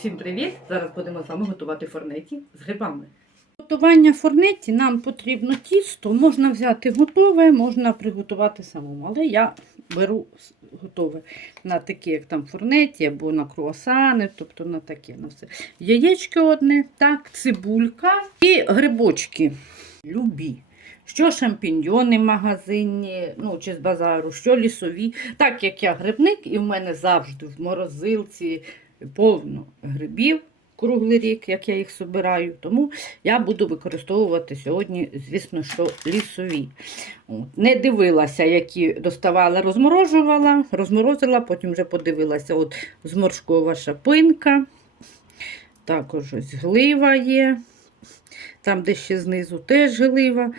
Всім привіт! Зараз будемо з вами готувати форнеті з грибами. Готування форнеті нам потрібно тісто. Можна взяти готове, можна приготувати самому. Але я беру готове на такі, як там форнеті, або на круасани, тобто на таке на все. Яєчко одне, так, цибулька і грибочки. Любі. Що шампіньйони магазинні, ну чи з базару, що лісові. Так як я грибник, і в мене завжди в морозилці повно грибів круглий рік, як я їх собираю. Тому я буду використовувати сьогодні, звісно, що лісові. От. Не дивилася, які доставала, розморожувала, розморозила, потім вже подивилася. От зморшкова шапинка, також ось глива є. Там, де ще знизу теж глива.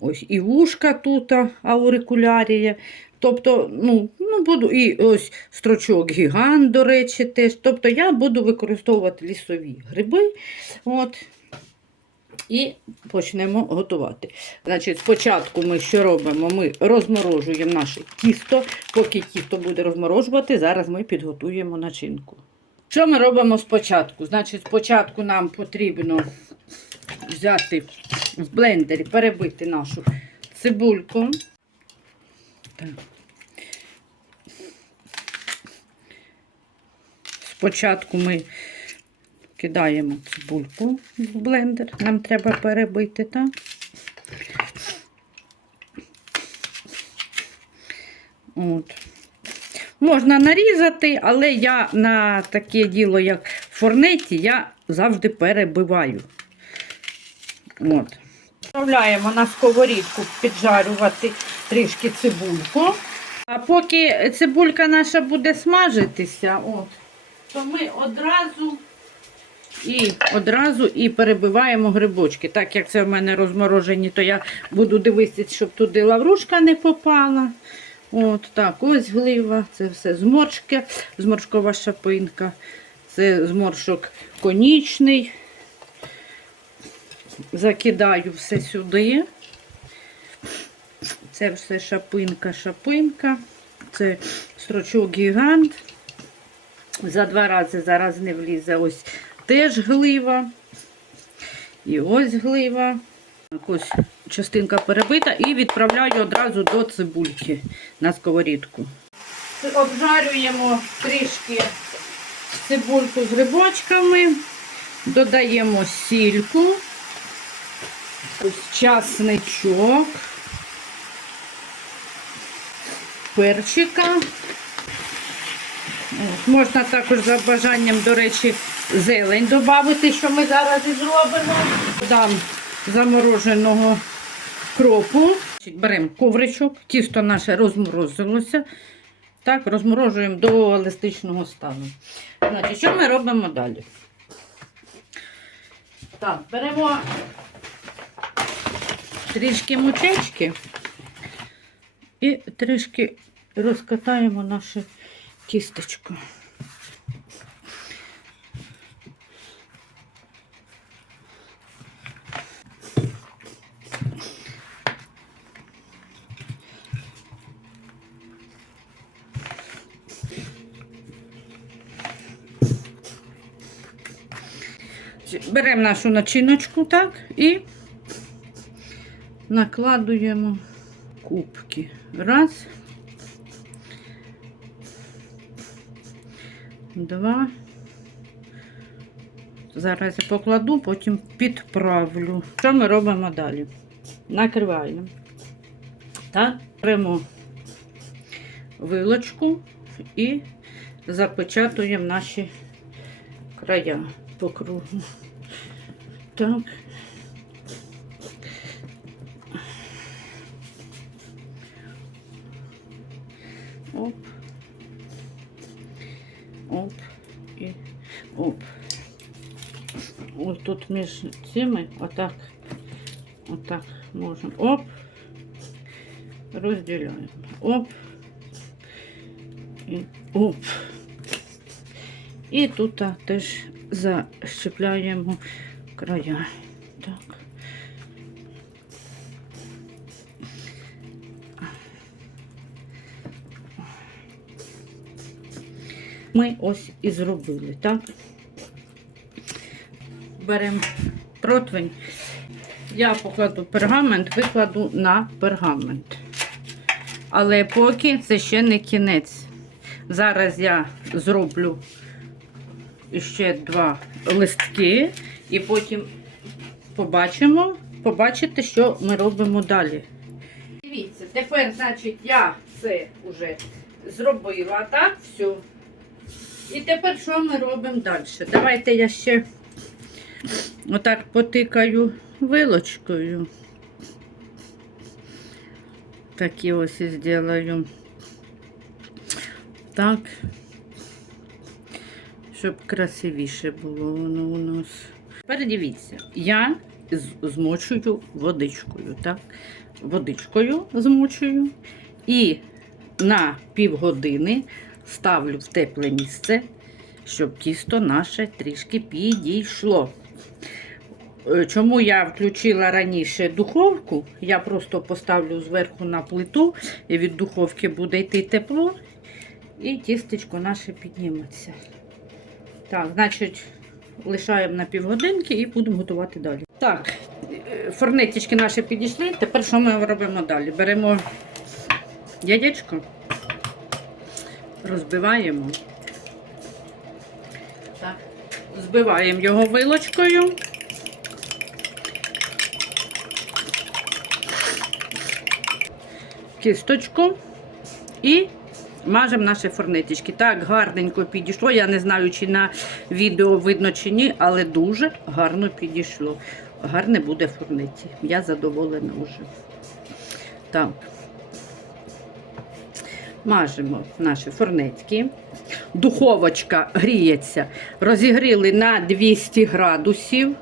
Ось і вушка тут, аурикулярія. Тобто, ну, ну, буду і ось строчок гігант, до речі, теж. Тобто я буду використовувати лісові гриби. От. І почнемо готувати. Значить, спочатку ми що робимо? Ми розморожуємо наше тісто. Поки тісто буде розморожувати, зараз ми підготуємо начинку. Що ми робимо спочатку? Значить, спочатку нам потрібно взяти в блендері, перебити нашу цибульку. Так. Спочатку ми кидаємо цибульку в блендер. Нам треба перебити, так? От. Можна нарізати, але я на таке діло, як в форнеті, я завжди перебиваю. От. Вставляємо на сковорідку піджарювати трішки цибульку. А поки цибулька наша буде смажитися, от, то ми одразу і одразу і перебиваємо грибочки. Так як це в мене розморожені, то я буду дивитися, щоб туди лаврушка не попала. От так, ось глива, це все зморшки, зморшкова шапинка, це зморшок конічний. Закидаю все сюди. Це все шапинка, шапинка. Це строчок гігант. За два рази зараз не влізе. Ось теж глива. І ось глива. Ось частинка перебита і відправляю одразу до цибульки на сковорідку. Обжарюємо трішки цибульку з грибочками, додаємо сільку, ось часничок, перчика. Можна також за бажанням, до речі, зелень додати, що ми зараз і зробимо. Дам замороженого кропу. Беремо ковричок, тісто наше розморозилося. Так, розморожуємо до еластичного стану. Значить, що ми робимо далі? Так, беремо трішки мучечки і трішки розкатаємо наше тістечко. Беремо нашу начиночку, так, і накладуємо кубки. Раз. Два. Зараз я покладу, потім підправлю. Що ми робимо далі? Накриваємо. Так, беремо вилочку і запечатуємо наші края по кругу. Так. Оп. Оп. І оп. Ось тут між цими отак. Отак можемо. Оп. Розділяємо. Оп. І оп. І тут а, теж защепляємо края. Так. Ми ось і зробили, так? Беремо противень. Я покладу пергамент, викладу на пергамент. Але поки це ще не кінець. Зараз я зроблю ще два листки, і потім побачимо, побачите, що ми робимо далі. Дивіться, тепер, значить, я це вже зробила, так, все. І тепер що ми робимо далі? Давайте я ще отак потикаю вилочкою. Такі ось і зроблю. Так. Щоб красивіше було воно у нас. Тепер дивіться, я змочую водичкою, так? Водичкою змочую і на півгодини ставлю в тепле місце, щоб тісто наше трішки підійшло. Е, Чому я включила раніше духовку? Я просто поставлю зверху на плиту, і від духовки буде йти тепло, і тістечко наше підніметься. Так, значить, лишаємо на півгодинки і будемо готувати далі. Так, е, форнетички наші підійшли. Тепер що ми робимо далі? Беремо яєчко, розбиваємо. Збиваємо його вилочкою. Кісточку і мажемо наші форнетички. Так, гарненько підійшло. Я не знаю, чи на відео видно чи ні, але дуже гарно підійшло. Гарне буде форнеті. Я задоволена вже. Так. Мажемо наші форнетки. Духовочка гріється. Розігріли на 200 градусів.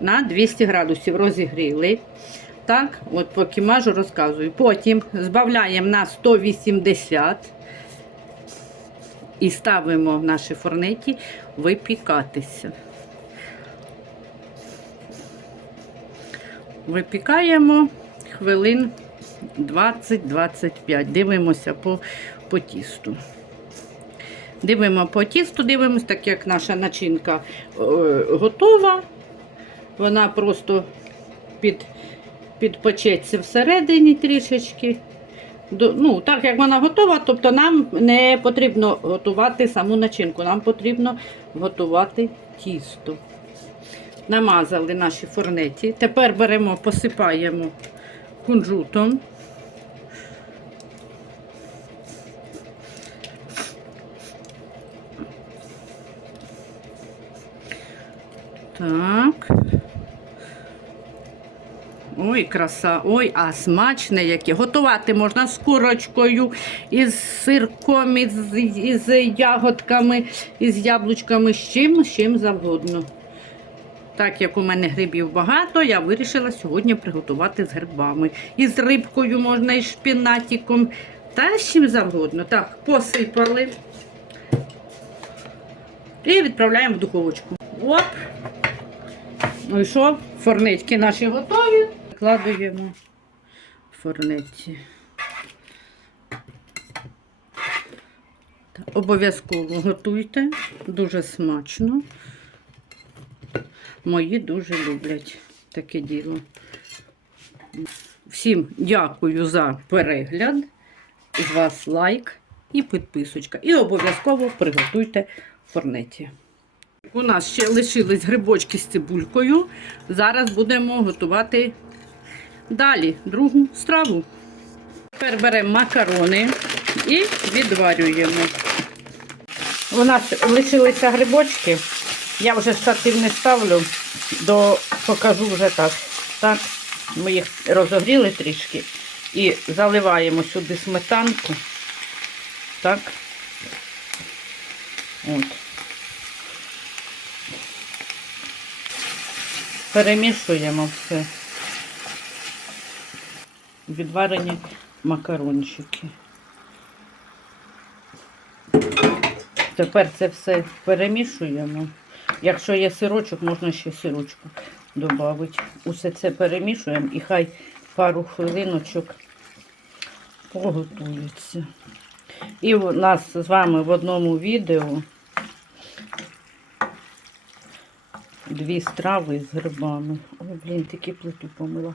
На 200 градусів розігріли. Так, от поки мажу, розказую. Потім збавляємо на 180 і ставимо в наші форнеті випікатися. Випікаємо хвилин 20-25. Дивимося по, по тісту. Дивимо по тісту, дивимося, так як наша начинка е, готова. Вона просто під, підпечеться всередині трішечки. До, ну, так як вона готова, тобто нам не потрібно готувати саму начинку, нам потрібно готувати тісто. Намазали наші форнеті. Тепер беремо, посипаємо кунжутом. Так. Ой, краса, ой, а смачне яке. Готувати можна з курочкою, із сирком, із, із ягодками, із яблучками, з чим, з чим завгодно. Так як у мене грибів багато, я вирішила сьогодні приготувати з грибами. І з рибкою можна, і шпінатиком, та з чим завгодно. Так, посипали. І відправляємо в духовочку. Оп! Ну і що? Форнички наші готові. Викладуємо форнеті. Так, Обов'язково готуйте, дуже смачно. Мої дуже люблять таке діло. Всім дякую за перегляд. З вас лайк і підписочка. І обов'язково приготуйте форнеті. У нас ще лишились грибочки з цибулькою. Зараз будемо готувати далі другу страву. Тепер беремо макарони і відварюємо. У нас лишилися грибочки. Я вже штатив не ставлю, до покажу вже так. Так, ми їх розогріли трішки і заливаємо сюди сметанку. Так. От. Перемішуємо все. Відварені макарончики. Тепер це все перемішуємо. Якщо є сирочок, можна ще сирочку додати. Усе це перемішуємо і хай пару хвилиночок поготується. І у нас з вами в одному відео дві страви з грибами. Ой, блін, такі плиту помила.